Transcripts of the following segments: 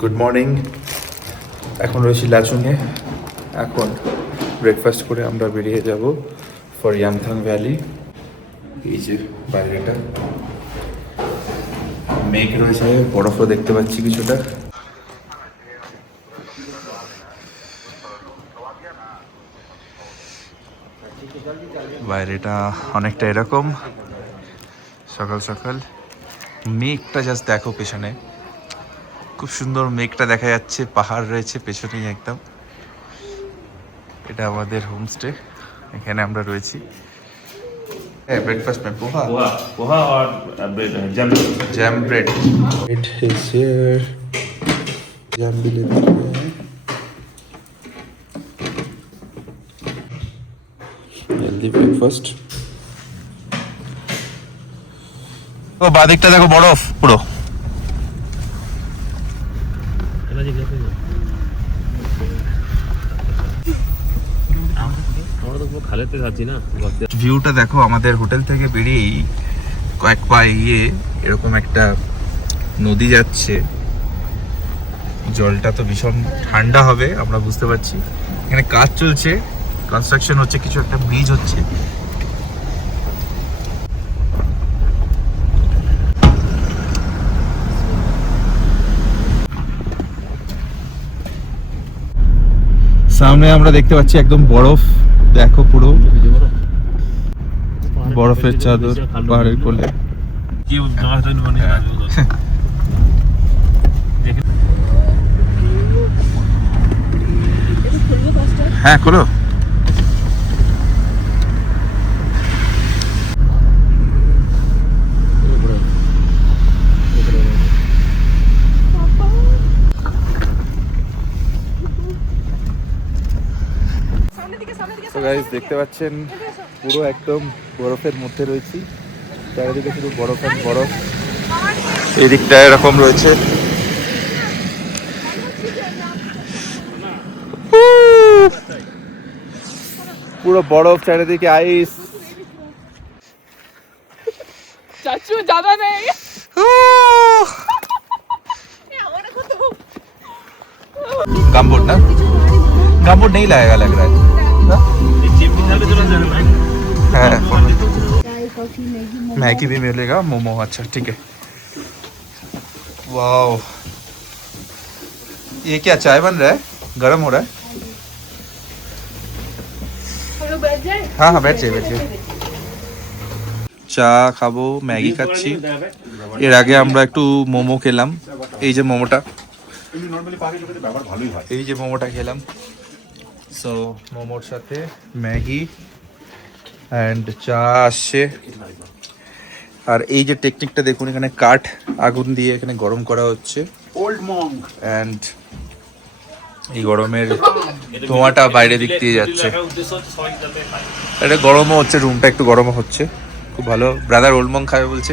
Good morning. এখন রয়েছি লাচুংয়ে। এখন ব্রেকফাস্ট করে আমরা বেরিয়ে যাব ফর ইয়ামথাং ভ্যালি। এই যে বাইরেটা মেঘ রয়েছে, বরফও দেখতে পাচ্ছি কিছুটা। বাইরেটা অনেকটা এরকম সকাল সকাল। মেঘটা জাস্ট দেখো পেছনে, খুব সুন্দর মেঘটা দেখা যাচ্ছে, পাহাড় রয়েছে পেছনেই একদম। এটা আমাদের হোমস্টে, এখানে আমরা রয়েছি। হ্যাঁ, ব্রেকফাস্ট में पोहा पोहा पोहा और bread jam. Jam bread it is here. Jam भी लेते हैं। Healthy breakfast. ও বাদিকটা দেখো বরফ পুরো। ভিউটা দেখো, আমাদের হোটেল থেকে বেরিয়েই কয়েক পা এগিয়ে এরকম একটা নদী যাচ্ছে। জলটা তো ভীষণ ঠান্ডা হবে আমরা বুঝতে পারছি। এখানে কাজ চলছে, কনস্ট্রাকশন হচ্ছে, কিছু একটা ব্রিজ হচ্ছে। সামনে আমরা দেখতে পাচ্ছি একদম বরফ, দেখো পুরো বরফের চাদর পাহাড়ের কোলে। হ্যাঁ খোলো। তো গাইস দেখতে পাচ্ছেন পুরো একদম বরফের মধ্যে রয়েছি, চারিদিকে শুধু বরফ আর বরফ। এই দিকটা এরকম রয়েছে, পুরো বরফ, চারিদিকে আইস। चाचू ज्यादा नहीं गमबूट ना, गमबूट नहीं लाएगा लग रहा है। हाँ, मैगी भी मिलेगा, मोमो। अच्छा ठीक है। वाओ, ये क्या चाय बन रहा है, गरम हो रहा है? हाँ हाँ बैठ जाइए बैठ जाइए। চা খাবো, ম্যাগি খাচ্ছি। এর আগে আমরা একটু মোমো খেলাম। এই যে মোমোটা, এই যে মোমোটা খেলাম। সো মোমোর সাথে ম্যাগি অ্যান্ড চা আসছে। আর এই যে টেকনিকটা দেখুন, এখানে কাঠ আগুন দিয়ে এখানে গরম করা হচ্ছে। ओल्ड मॉन्ग অ্যান্ড এই গরমের ধোঁয়াটা বাইরে দিক দিয়ে যাচ্ছে। এটা গরমও হচ্ছে, রুমটা একটু গরমও হচ্ছে। খুব ভালো। ব্রাদার ওল্ড মং খাবে বলছে।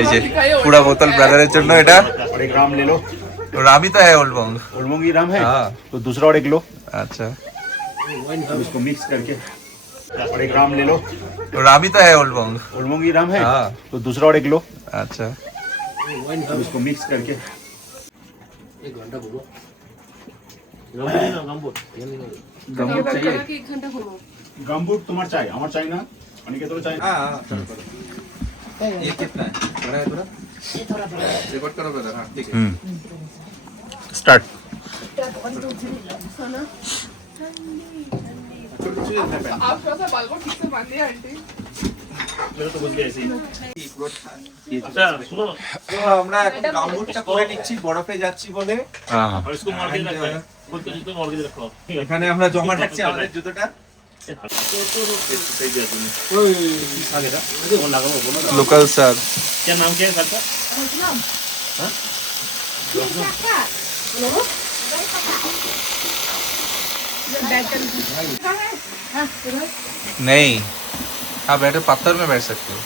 এই যে পুরা বোতল ব্রাদারের জন্য। এটা और एक राम ले लो। রামি তো হ্যাঁ ওল্ড মং। ओल्ड मॉन्ग ही राम है। हाँ। तो दूसरा और एक लो। আচ্ছা, अब इसको मिक्स करके और एक राम ले लो। রামি তো হ্যাঁ ওল্ড মং। ओल्ड मॉन्ग ही राम है। हाँ। तो दूसरा और एक लो। আচ্ছা, अब इसको मिक्स करके गमबूट चाहिए। गमबूट तुम्हार चाय আমার চাই না, অনিকেতর চাই। हाँ ये कितना है, बड़ा है थोड़ा, ये थोड़ा बड़ा है। रिकॉर्ड करो ब्रदर। हाँ ठीक है, स्टार्ट। आप थोड़ा सा बाल को ठीक से बांधिए आंटी। मेरे तो कुछ भी ऐसे ही। अच्छा सुनो, তো আমরা এখন গামবুটটা করে নিচ্ছি, বরফে যাচ্ছি বলে। হ্যাঁ, और इसको मार के रखो है, खुद को जूते मार के रखो। এখানে আমরা জমা রাখছি আমাদের জুতোটা। सही किया तुमने। आगे था वो लगाओ, बोलो ना। Local sir. क्या नाम क्या है घर का? नहीं, आप बैठे पत्थर में बैठ सकते हो।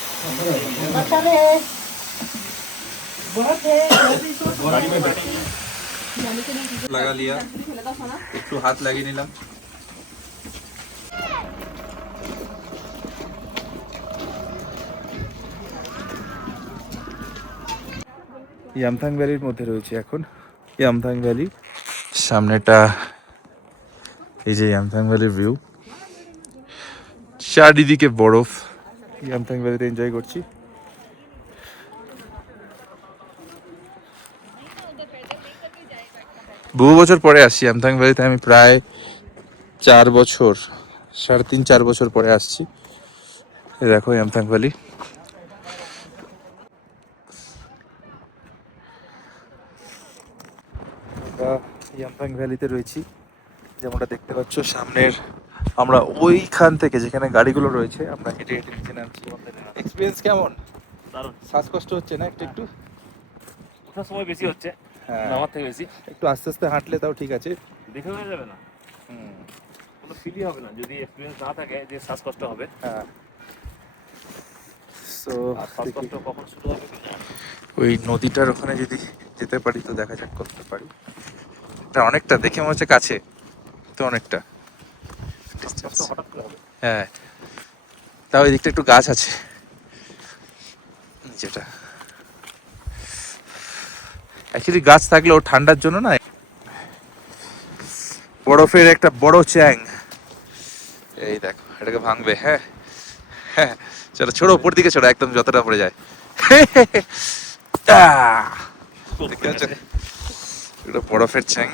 लगा लिया, একটু হাত লাগিয়ে নিলাম। ইয়ামথাং ভ্যালির মধ্যে রয়েছে এখন। ইয়ামথাং ভ্যালি সামনেটা, এই যে ইয়ামথাং ভ্যালির ভিউ, চারিদিকে বরফ। ইয়ামথাং ভ্যালিতে এনজয় করছি। বহু বছর পরে আসছি ইয়ামথাং ভ্যালিতে, আমি প্রায় 4 বছর, 3.5-4 বছর পরে আসছি। এই দেখো ইয়ামথাং ভ্যালি। আমরা ইয়ামথাং ভ্যালিতে রয়েছি, যেমনটা দেখতে পাচ্ছ সামনের। আমরা ওইখান থেকে যেখানে গাড়িগুলো রয়েছে আমরা হেঁটে হেঁটে নিচে নামছি। এক্সপিরিয়েন্স কেমন? দারুণ। শ্বাসকষ্ট হচ্ছে না একটু একটু? ওঠার সময় বেশি হচ্ছে, হ্যাঁ, নামার থেকে বেশি। একটু আস্তে আস্তে হাঁটলে তাও ঠিক আছে। দেখে হয়ে যাবে না, কোনো ফিলই হবে না যদি এক্সপিরিয়েন্স না থাকে যে শ্বাসকষ্ট হবে। হ্যাঁ, সো আর শ্বাসকষ্ট কখন শুরু হবে? ওই নদীটার ওখানে যদি যেতে পারি তো দেখা যাক, করতে পারি। এটা অনেকটা দেখে মনে হচ্ছে কাছে, তো অনেকটা শ্বাসকষ্ট হঠাৎ করে হবে। হ্যাঁ, তাও এই দিকটা একটু গাছ আছে, যেটা অ্যাকচুয়ালি গাছ থাকলেও ঠান্ডার জন্য না, বরফের একটা বড় চ্যাং। এই দেখো এটাকে ভাঙবে। হ্যাঁ হ্যাঁ, চলো ছোড়ো, উপর দিকে ছোড়ো একদম যতটা পড়ে যায়। দেখতে পাচ্ছ? এটা বরফের চ্যাং।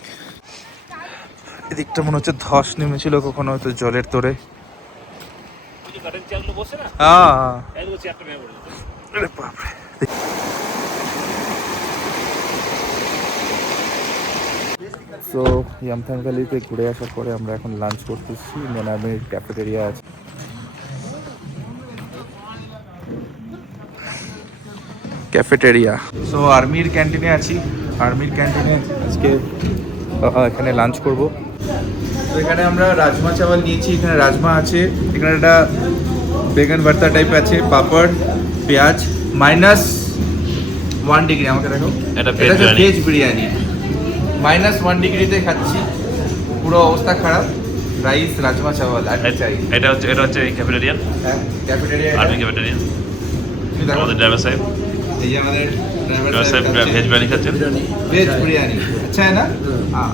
এদিকটা মনে হচ্ছে ধস নেমেছিল কখনো হয়তো জলের তোরে। ওই যে গার্ডেন চেয়ারগুলো বসে না, হ্যাঁ, এইগুলো চেয়ারটা ভেঙে পড়েছে। আরে বাপরে। সো ইয়ামথাং ভ্যালিতে ঘুরে আসার পরে আমরা এখন লাঞ্চ করতেছি। ইন্ডিয়ান আর্মির ক্যাফেটেরিয়া আছে, ক্যাফেটেরিয়া। সো আর্মির ক্যান্টিনে আছি। আর্মির ক্যান্টিনে আজকে এখানে লাঞ্চ করব। তো এখানে আমরা রাজমা চাওয়াল নিয়েছি, এখানে রাজমা আছে, এখানে একটা বেগুন ভর্তা টাইপ আছে, পাপড়, পেঁয়াজ। -1 ডিগ্রি, আমাকে দেখো, এটা এটা হচ্ছে ভেজ বিরিয়ানি। -1 ডিগ্রিতে খাচ্ছি, পুরো অবস্থা খারাপ। রাইস, রাজমা চাওয়াল আর চাই। এটা হচ্ছে ক্যাফেটেরিয়ান, হ্যাঁ, ক্যাফেটেরিয়া। আর্মি ক্যাফেটেরিয়ান। আমাদের ড্রাইভার সাহেব, এই যে আমাদের ড্রাইভার সাহেব ভেজ বিরিয়ানি খাচ্ছেন। ভেজ বিরিয়ানি আচ্ছা है ना? हाँ।